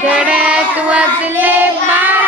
Good at what's in